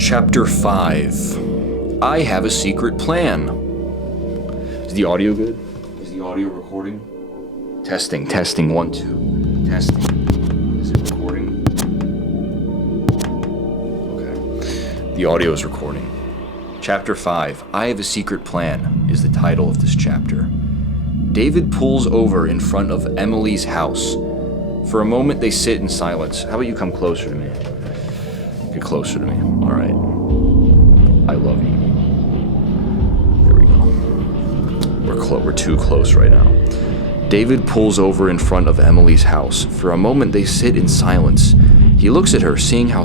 Chapter 5. I have a secret plan. Is the audio good? Is the audio recording? Testing, 1, 2. Testing. Is it recording? Okay. The audio is recording. Chapter 5. I have a secret plan is the title of this chapter. David pulls over in front of Emily's house. For a moment they sit in silence. How about you come closer to me? Get closer to me. All right. I love you. There we go. We're too close right now. David pulls over in front of Emily's house. For a moment they sit in silence. He looks at her, seeing how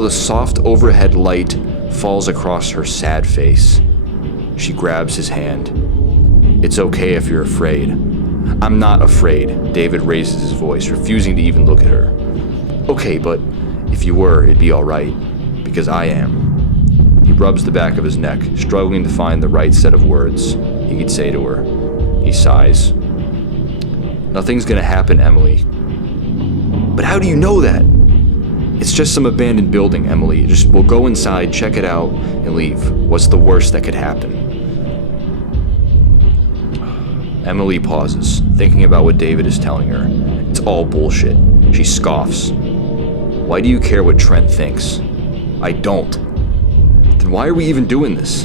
the soft overhead light falls across her sad face. She grabs his hand. It's okay if you're afraid. I'm not afraid. David raises his voice, refusing to even look at her. Okay, but if you were, it'd be all right, because I am. He rubs the back of his neck, struggling to find the right set of words he could say to her. He sighs. Nothing's gonna happen, Emily. But how do you know that? It's just some abandoned building, Emily. We'll go inside, check it out, and leave. What's the worst that could happen? Emily pauses, thinking about what David is telling her. It's all bullshit. She scoffs. Why do you care what Trent thinks? I don't. Then why are we even doing this?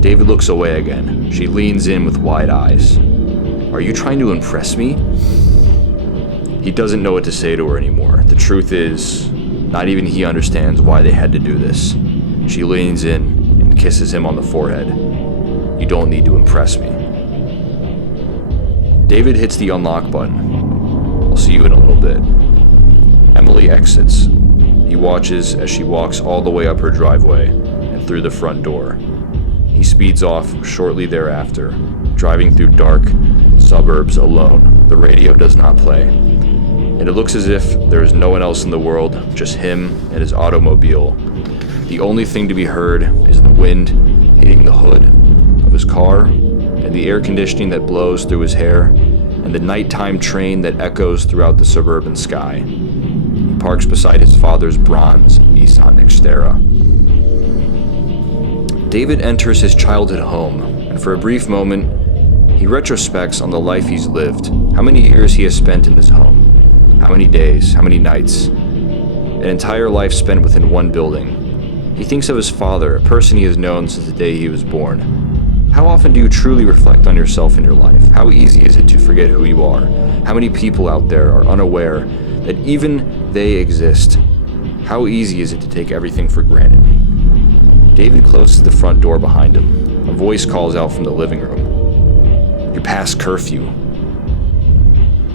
David looks away again. She leans in with wide eyes. Are you trying to impress me? He doesn't know what to say to her anymore. The truth is, not even he understands why they had to do this. She leans in and kisses him on the forehead. You don't need to impress me. David hits the unlock button. I'll see you in a little bit. Emily exits. He watches as she walks all the way up her driveway and through the front door. He speeds off shortly thereafter, driving through dark suburbs alone. The radio does not play, and it looks as if there is no one else in the world, just him and his automobile. The only thing to be heard is the wind hitting the hood of his car, and the air conditioning that blows through his hair, and the nighttime train that echoes throughout the suburban sky. He parks beside his father's bronze Nissan Xterra. David enters his childhood home, and for a brief moment, he retrospects on the life he's lived, how many years he has spent in this home, how many days, how many nights, an entire life spent within one building. He thinks of his father, a person he has known since the day he was born. How often do you truly reflect on yourself in your life? How easy is it to forget who you are? How many people out there are unaware that even they exist? How easy is it to take everything for granted? David closes the front door behind him. A voice calls out from the living room. You're past curfew.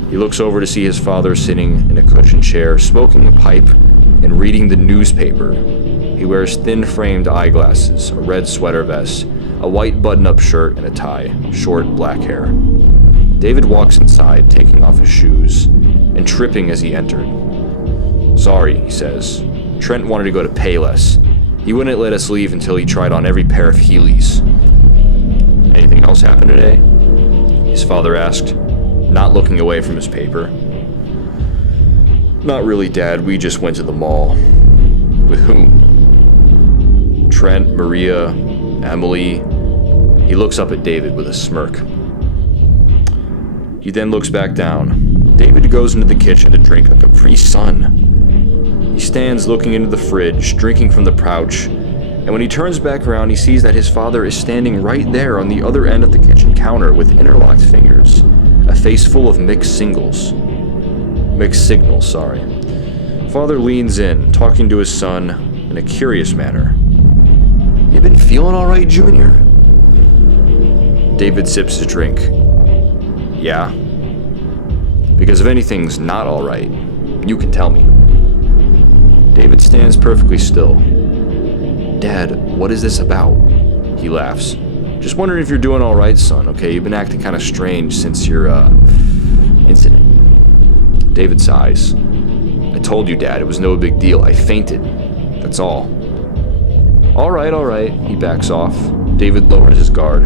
He looks over to see his father sitting in a cushioned chair, smoking a pipe and reading the newspaper. He wears thin-framed eyeglasses, a red sweater vest, a white button-up shirt, and a tie, short black hair. David walks inside, taking off his shoes, and tripping as he entered. Sorry, he says. Trent wanted to go to Payless. He wouldn't let us leave until he tried on every pair of Heelys. Anything else happen today? His father asked, not looking away from his paper. Not really, Dad. We just went to the mall. With whom? Trent, Maria, Emily. He looks up at David with a smirk. He then looks back down. David goes into the kitchen to drink a Capri Sun. He stands looking into the fridge, drinking from the pouch, and when he turns back around, he sees that his father is standing right there on the other end of the kitchen counter with interlocked fingers, a face full of mixed signals. Father leans in, talking to his son in a curious manner. You been feeling all right, Junior? David sips his drink. Yeah. Because if anything's not all right, you can tell me. David stands perfectly still. Dad, what is this about? He laughs. Just wondering if you're doing all right, son, okay? You've been acting kind of strange since your, incident. David sighs. I told you, Dad, it was no big deal. I fainted. That's all. All right. He backs off. David lowers his guard.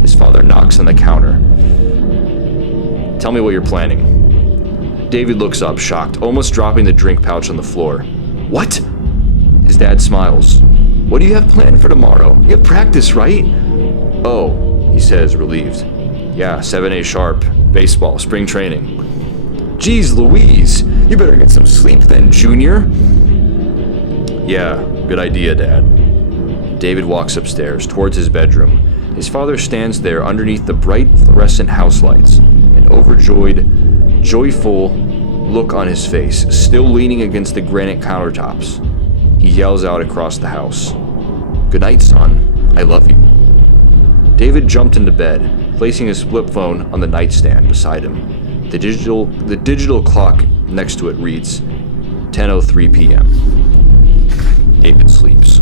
His father knocks on the counter. Tell me what you're planning. David looks up, shocked, almost dropping the drink pouch on the floor. What? His dad smiles. What do you have planned for tomorrow? You have practice, right? Oh, he says, relieved. Yeah, 7 a sharp. Baseball, spring training. Geez Louise, you better get some sleep then, Junior. Yeah, good idea, Dad. David walks upstairs, towards his bedroom. His father stands there underneath the bright fluorescent house lights, an overjoyed, joyful look on his face, still leaning against the granite countertops. He yells out across the house. Good night, son. I love you. David jumped into bed, placing his flip phone on the nightstand beside him. The digital clock next to it reads 10:03 p.m. David sleeps.